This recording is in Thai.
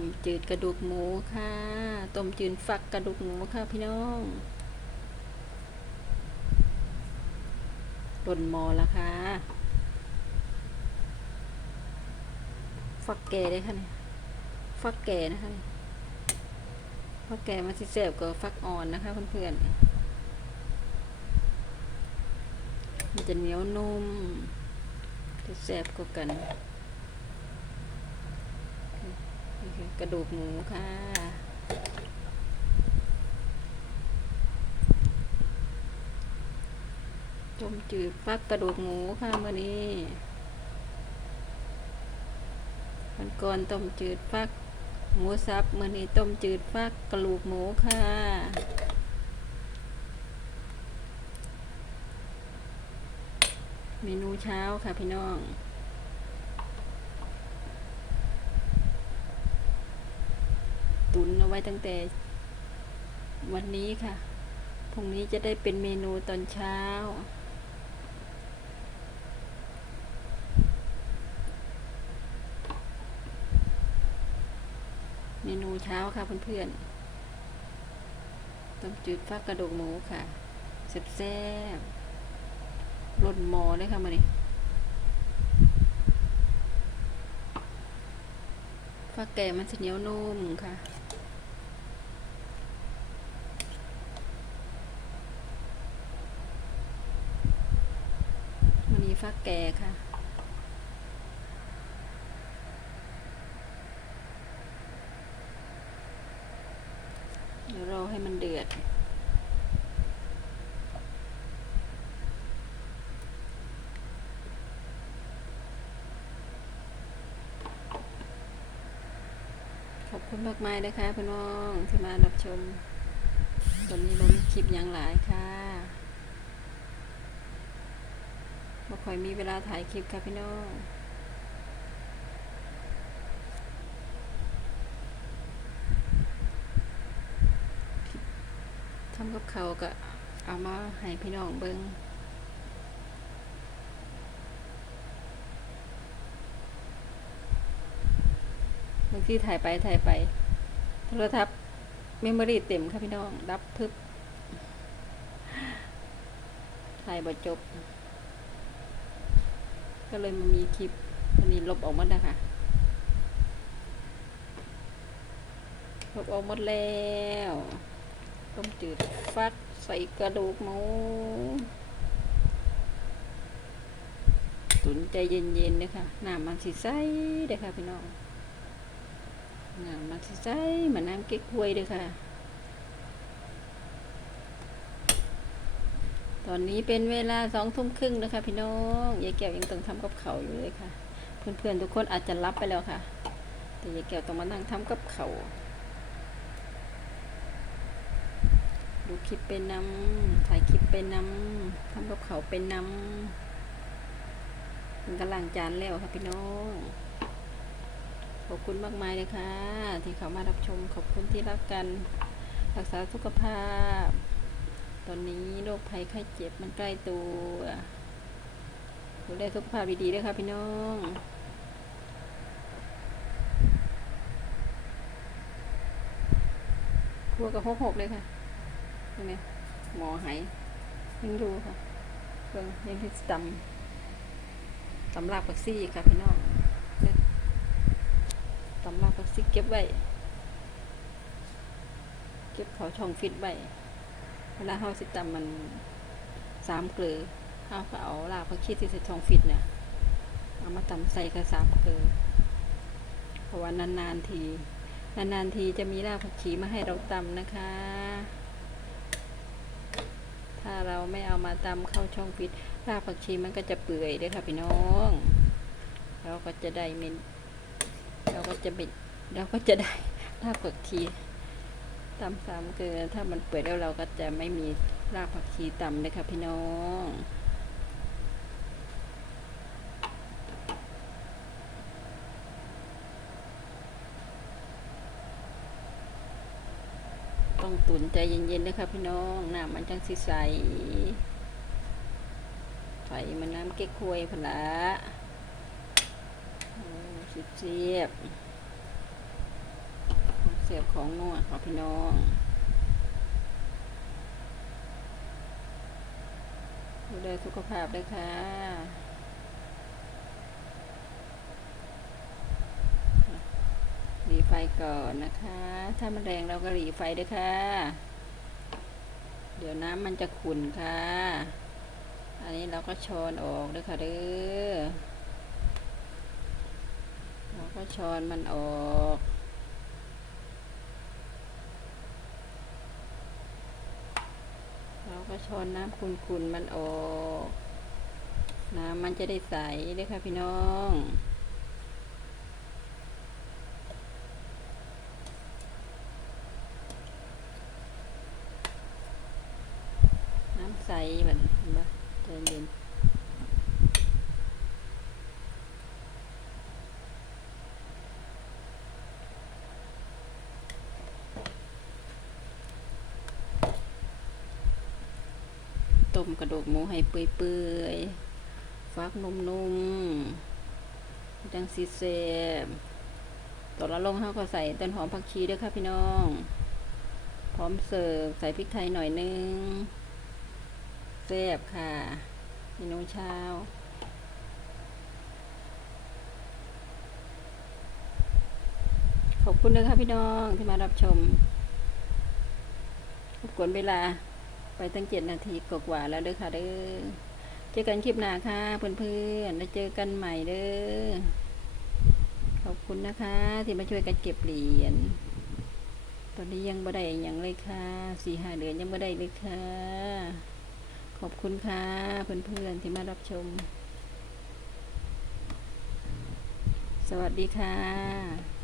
ต้มจืดกระดูกหมูค่ะต้มจืดฟักกระดูกหมูค่ะพี่น้องล่นมอละค่ะฟักแก่ได้ค่ะเนี่ยฟักแก่นะคะฟักแก่มันสิแซ่บกว่าฟักอ่อนนะคะเพื่อนๆมันจะเหนียวนุ่มจะแซ่บกว่ากัน กระดูกหมูค่ะ ต้มจืดฟักกระดูกหมูค่ะมื่อนี้มันก่อนต้มจืดฟักหมูสับมื่อนี้ต้มจืดฟักกระดูกหมูค่ะเมนูเช้าค่ะพี่น้อง ตุนเอาไว้ตั้งแต่ วันนี้ค่ะ พรุ่งนี้จะได้เป็นเมนูตอนเช้า เมนูเช้าค่ะเพื่อนๆต้มจืดฟักกระดูกหมูค่ะแซ่บๆร่นหมอเลยค่ะมาดิฟักแก่มันจะเหนียวนุ่มค่ะ มันนี้ ฟักแก่ค่ะ เดี๋ยวรอให้มันเดือด ขอบคุณมากมายนะคะพี่น้องที่มารับชม ตอนนี้เรามีคลิปอย่างหลายค่ะ บ่ค่อยมีเวลาถ่ายคลิปค่ะพี่น้องทำกับเขาก็เอามาให้พี่น้องเบิงบางทีถ่ายไปถ่ายไป โทรทัศน์เมมโมรี่เต็มค่ะพี่น้อง รับพึบถ่ายบ่จบ ก็เลยมามีคลิปวันนี้ลบออกหมดนะคะลบออกหมดแล้วต้มจืดฟักใส่กระดูกหมูตุนใจเย็นๆเลยค่ะน้ำมันสิใสเด้ค่ะพี่น้องน้ำมันสิใสเหมือนน้ำเก๊กฮวยเลยค่ะ ตอนนี้เป็นเวลาสองทุ่มครึ่งนะคะพี่น้องยายแก้วยังต้องทำกับเขาอยู่เลยค่ะ เพื่อนๆทุกคนอาจจะรับไปแล้วค่ะ แต่ยายแก้วต้องมานั่งทำกับเขาดูคลิปเป็นน้ำถ่ายคลิปเป็นน้ำทำกับเขาเป็นน้ำมันกำลังจานแล้วค่ะพี่น้องขอบคุณมากมายเลยค่ะ ที่เขามารับชมขอบคุณที่รักกัน รักษาสุขภาพ ตอนนี้โรคภัยไข้เจ็บมันใกล้ตัวดูแลสุขภาพดีๆด้วยค่ะพี่น้องครัวกับหกหกเลยค่ะใช่ไหมหมอหายยังดูค่ะเพิ่งยังที่ตำตำรากปักซี่ค่ะพี่น้องตำรากปักซี่เก็บไว้ เก็บเขาช่องฟิตไว้ เวลาเฮาสิตำมันสามเกลือเฮาก็เอารากผักชีที่ใส่ช่องฟิตเนี่ยเอามาตำใส่กับสามเกลือเพราะว่านานๆที นานๆทีจะมีรากผักชีมาให้เราตำนะคะ ถ้าเราไม่เอามาตำเข้าช่องฟิตรากผักชีมันก็จะเปื่อยด้วยค่ะพี่น้อง เราก็จะได้เมนเราก็จะเบ็ดเราก็จะได้รากผักชี ตำสามเกลือถ้ามันเปื่อยแล้วเราก็จะไม่มีรากผักชีตำเลยค่ะพี่น้องต้องตุนใจเย็นๆนะคะพี่น้องน้ำมันจังสิใสไฟมันน้ำเก๊กควยพละโอ้สิบเสียบ เสียบของนัวค่ะพี่น้องดูแลสุขภาพด้วยค่ะหลีไฟก่อนนะคะ ถ้ามันแรงเราก็หลีไฟด้วยค่ะ เดี๋ยวน้ำมันจะขุ่นค่ะ อันนี้เราก็ช้อนออกด้วยค่ะเด้อเราก็ช้อนมันออก เรา ก็ช้อนน้ำขุ่นๆมันออก น้ำมันจะได้ใสด้วยค่ะพี่น้องน้ำใสแบบเห็นปะใจเย็น ต้มกระดูกหมูให้เปื่อยๆฟักนุ่มๆจังซีเซมตอนละลงเขาก็ใส่ต้นหอมผักชีด้วยค่ะพี่น้อง พร้อมเสิร์ฟใส่พริกไทยหน่อยนึงแซ่บค่ะเมนูเช้าขอบคุณนะคะพี่น้องที่มารับชมรบกวนเวลา ไปตั้งเจ็ดนาทีกว่าแล้วเด้อค่ะเด้อเจอกันคลิปหน้าค่ะเพื่อนๆแล้วเจอกันใหม่เด้อขอบคุณนะคะ ที่มาช่วยกันเก็บเหรียญตอนนี้ยังบ่ได้หยังเลยค่ะสี่ห้าเดือนยังบ่ได้เลยค่ะ ขอบคุณค่ะเพื่อนๆที่มารับชม สวัสดีค่ะ